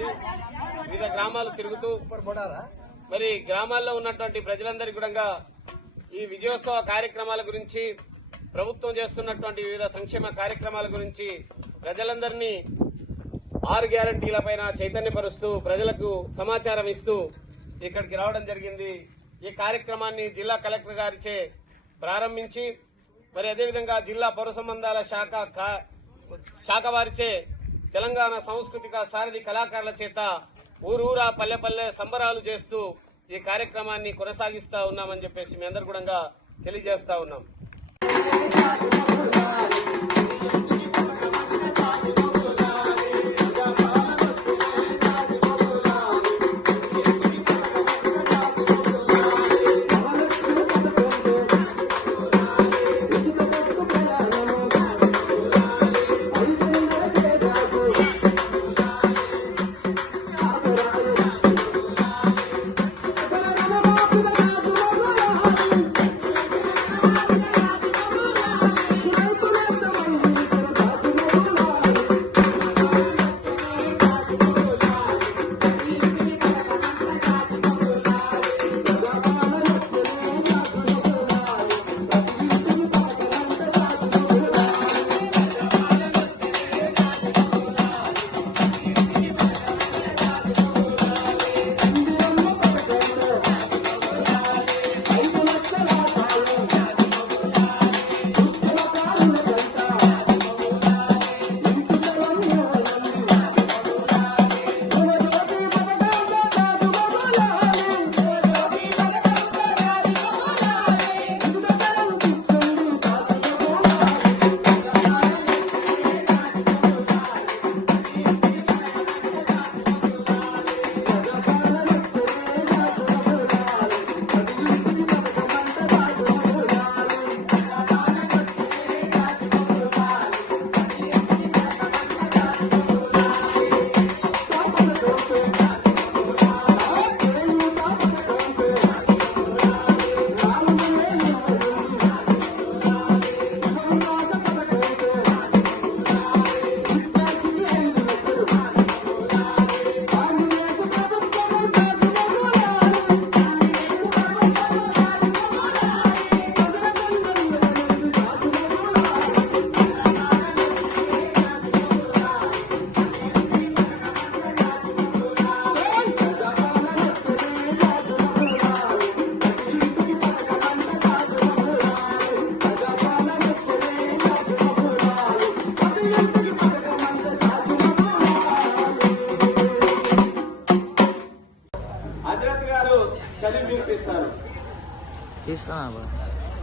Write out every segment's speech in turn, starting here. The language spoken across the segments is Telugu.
జరిగింది. వివిధ గ్రామాలు తిరుగుతూ మరి గ్రామాల్లో ఉన్నటువంటి ప్రజలందరికీ కూడా ఈ విజయోత్సవ కార్యక్రమాల గురించి, ప్రభుత్వం చేస్తున్నటువంటి వివిధ సంక్షేమ కార్యక్రమాల గురించి ప్రజలందరినీ 6 గ్యారంటీలపైన చైతన్యపరుస్తూ ప్రజలకు సమాచారం ఇస్తూ ఇక్కడికి రావడం జరిగింది. ఈ కార్యక్రమాన్ని జిల్లా కలెక్టర్ గారిచే ప్రారంభించి మరి అదేవిధంగా జిల్లా పౌర సంబంధాల శాఖ వారిచే తెలంగాణ సాంస్కృతిక సారథి కళాకారుల చేత ఊరూరా పల్లె పల్లె సంబరాలు చేస్తూ ఈ కార్యక్రమాన్ని కొనసాగిస్తా ఉన్నామని చెప్పేసి మీ అందరు కూడా తెలియజేస్తా ఉన్నాం.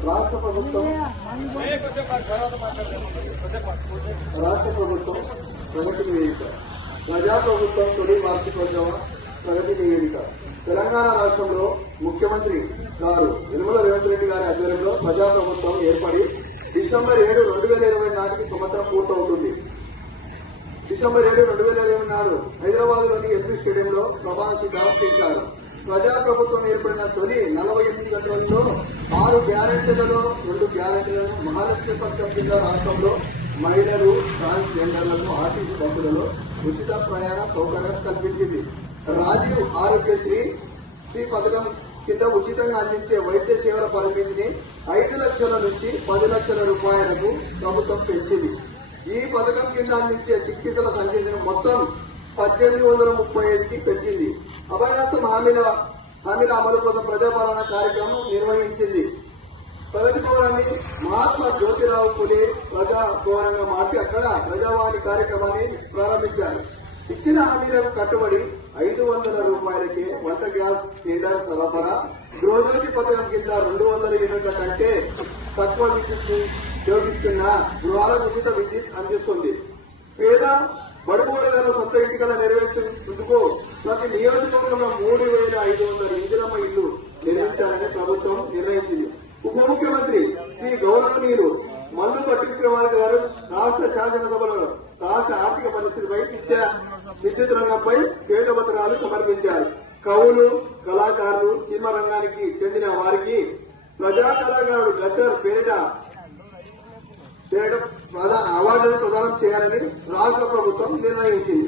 రాష్ట్ర ప్రభుత్వం ప్రగతి నివేదిక, ప్రజాప్రభుత్వం తొలి వార్షికోత్సవ ప్రగతి నివేదిక. తెలంగాణ రాష్ట్రంలో ముఖ్యమంత్రి గారు యనమల రేవంత్ రెడ్డి గారి ఆధ్వర్యంలో ప్రజాప్రభుత్వం ఏర్పడి డిసెంబర్ 7, 2020 నాటికి సంవత్సరం పూర్తవుతుంది. డిసెంబర్ 7, 2020 నాడు హైదరాబాద్ లోని ఎల్బీ స్టేడియంలో ప్రమాణ స్వీకారం చేశారు. ప్రజాప్రభుత్వం ఏర్పడిన తొలి 48 గంటలలో 6 గ్యారెంటీలలో 2 గ్యారెంటీలను మహాలక్ష్మి పథకం కింద రాష్ట్రంలో మహిళలు, ట్రాన్స్జెండర్లను ఆర్టీసీ బస్సులలో ఉచిత ప్రయాణ సౌకర్యం కల్పించింది. రాజీవ్ ఆరోగ్యశ్రీ పథకం కింద ఉచితంగా అందించే వైద్య సేవల పరిమితిని 5 లక్షల నుంచి 10 లక్షల రూపాయలకు ప్రభుత్వం పెంచింది. ఈ పథకం కింద అందించే చికిత్సల సంఖ్యను మొత్తం 1835కి పెంచింది. అభయహస్తం హామీల అమలు కోసం ప్రజాపాలన కార్యక్రమం నిర్వహించింది. ప్రగతి భవనాన్ని మహాత్మా జ్యోతిరావు పులే ప్రజా భవనంగా మార్చి అక్కడ ప్రజావాణి కార్యక్రమాన్ని ప్రారంభించారు. ఇచ్చిన హామీలకు కట్టుబడి 500 రూపాయలకే వంట గ్యాస్ సిలిండర్ సరఫరా, గృహజ్యోతి పథకం కింద 200 యూనిట్ల కంటే తక్కువ విద్యుత్ ఉపయోగిస్తున్న గృహాలకు ఉచిత విద్యుత్ అందిస్తుంది. పేద బడుగు వర్గాల సొంత ఇంటికల నెరవేర్చేందుకు ప్రతి నియోజకవర్గంలో 3500 ఇందిరమ్మ ఇళ్లు నిర్మించాలని ప్రభుత్వం నిర్ణయించింది. ఉప ముఖ్యమంత్రి శ్రీ గౌరవనీయులు మల్లు భట్టి విక్రమార్క గారు రాష్ట్ర శాసనసభలో రాష్ట్ర ఆర్థిక పరిస్థితిపై విద్యుత్ రంగంపై శ్వేతపత్రాలు సమర్పించారు. కవులు, కళాకారులు, సినిమా రంగానికి చెందిన వారికి ప్రజా కళాకారుడు గద్దర్ పేరిట అవార్డులను ప్రదానం చేయాలని రాష్ట్ర ప్రభుత్వం నిర్ణయించింది.